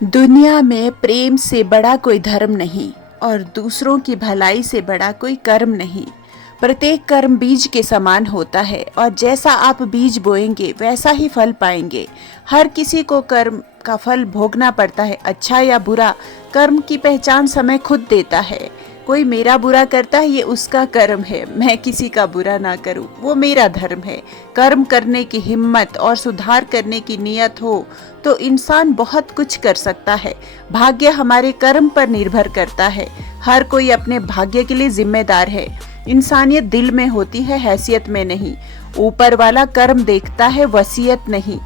दुनिया में प्रेम से बड़ा कोई धर्म नहीं और दूसरों की भलाई से बड़ा कोई कर्म नहीं। प्रत्येक कर्म बीज के समान होता है और जैसा आप बीज बोएंगे वैसा ही फल पाएंगे। हर किसी को कर्म का फल भोगना पड़ता है, अच्छा या बुरा। कर्म की पहचान समय खुद देता है। कोई मेरा बुरा करता है, ये उसका कर्म है। मैं किसी का बुरा ना करूं, वो मेरा धर्म है। कर्म करने की हिम्मत और सुधार करने की नीयत हो तो इंसान बहुत कुछ कर सकता है। भाग्य हमारे कर्म पर निर्भर करता है। हर कोई अपने भाग्य के लिए जिम्मेदार है। इंसानियत दिल में होती है, हैसियत में नहीं। ऊपर वाला कर्म देखता है, वसीयत नहीं।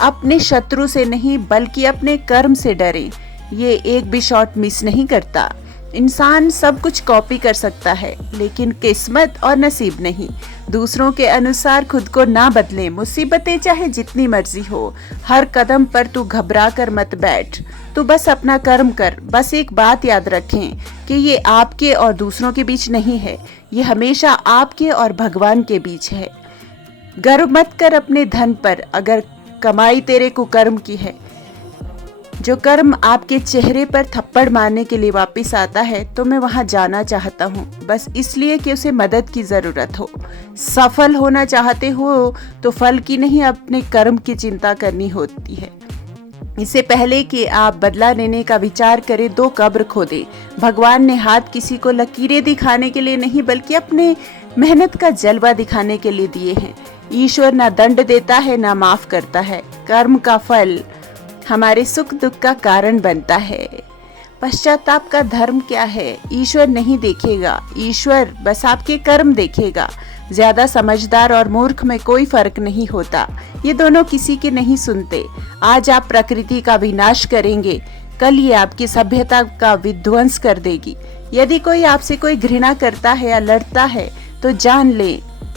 अपने शत्रु से नहीं बल्कि अपने कर्म से डरें। ये एक भी शॉट मिस नहीं करता। इंसान सब कुछ कॉपी कर सकता है लेकिन किस्मत और नसीब नहीं। दूसरों के अनुसार खुद को ना बदले। मुसीबतें चाहे जितनी मर्जी हो, हर कदम पर तू घबरा कर मत बैठ। तू बस अपना कर्म कर। बस एक बात याद रखें कि ये आपके और दूसरों के बीच नहीं है, ये हमेशा आपके और भगवान के बीच है। गर्व मत कर अपने धन पर, अगर कमाई तेरे कुकर्म की है। जो कर्म आपके चेहरे पर थप्पड़ मारने के लिए वापस आता है तो मैं वहां जाना चाहता हूं, बस इसलिए कि उसे मदद की जरूरत हो। सफल होना चाहते हो तो फल की नहीं, अपने कर्म की चिंता करनी होती है। इससे पहले कि आप बदला लेने का विचार करें, 2 कब्र खोदें। भगवान ने हाथ किसी को लकीरें दिखाने के लिए नहीं बल्कि अपने मेहनत का जलवा दिखाने के लिए दिए हैं। ईश्वर ना दंड देता है ना माफ करता है। कर्म का फल हमारे सुख दुख का कारण बनता है। पश्चाताप का धर्म क्या है? ईश्वर नहीं देखेगा, ईश्वर बस आपके कर्म देखेगा। ज्यादा समझदार और मूर्ख में कोई फर्क नहीं होता, ये दोनों किसी के नहीं सुनते। आज आप प्रकृति का विनाश करेंगे, कल ये आपकी सभ्यता का विध्वंस कर देगी। यदि कोई आपसे कोई घृणा करता है या लड़ता है तो जान ले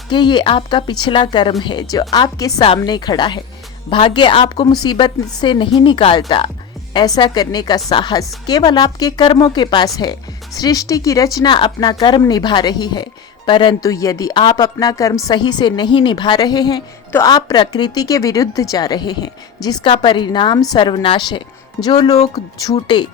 कि ये आपका पिछला कर्म है जो आपके सामने खड़ा है। भाग्य आपको मुसीबत से नहीं निकालता, ऐसा करने का साहस केवल आपके कर्मों के पास है। सृष्टि की रचना अपना कर्म निभा रही है, परंतु यदि आप अपना कर्म सही से नहीं निभा रहे हैं तो आप प्रकृति के विरुद्ध जा रहे हैं, जिसका परिणाम सर्वनाश है। जो लोग झूठे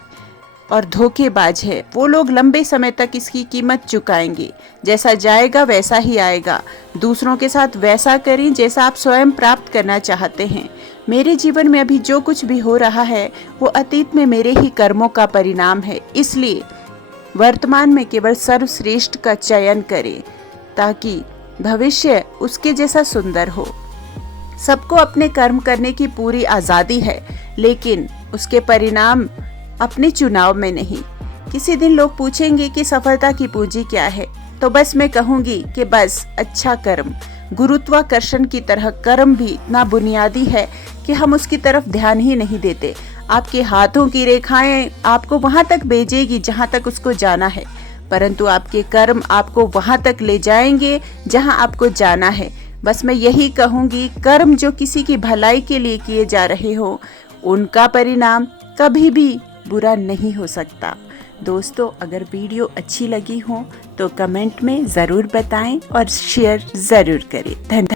और धोखेबाज है वो लोग लंबे समय तक इसकी कीमत चुकाएंगे। जैसा जाएगा वैसा ही आएगा। दूसरों के साथ वैसा करें जैसा आप स्वयं प्राप्त करना चाहते हैं। मेरे जीवन में अभी जो कुछ भी हो रहा है वो अतीत में मेरे ही कर्मों का परिणाम है, इसलिए वर्तमान में केवल सर्वश्रेष्ठ का चयन करें ताकि भविष्य उसके जैसा सुंदर हो। सबको अपने कर्म करने की पूरी आज़ादी है, लेकिन उसके परिणाम अपने चुनाव में नहीं। किसी दिन लोग पूछेंगे कि सफलता की पूंजी क्या है, तो बस मैं कहूंगी कि बस अच्छा कर्म। गुरुत्वाकर्षण की तरह कर्म भी इतना बुनियादी है कि हम उसकी तरफ ध्यान ही नहीं देते। आपके हाथों की रेखाएं आपको वहां तक भेजेगी जहां तक उसको जाना है, परंतु आपके कर्म आपको वहां तक ले जाएंगे जहां आपको जाना है। बस मैं यही कहूंगी, कर्म जो किसी की भलाई के लिए किए जा रहे हो उनका परिणाम कभी भी बुरा नहीं हो सकता। दोस्तों, अगर वीडियो अच्छी लगी हो तो कमेंट में ज़रूर बताएं और शेयर ज़रूर करें। धन्यवाद।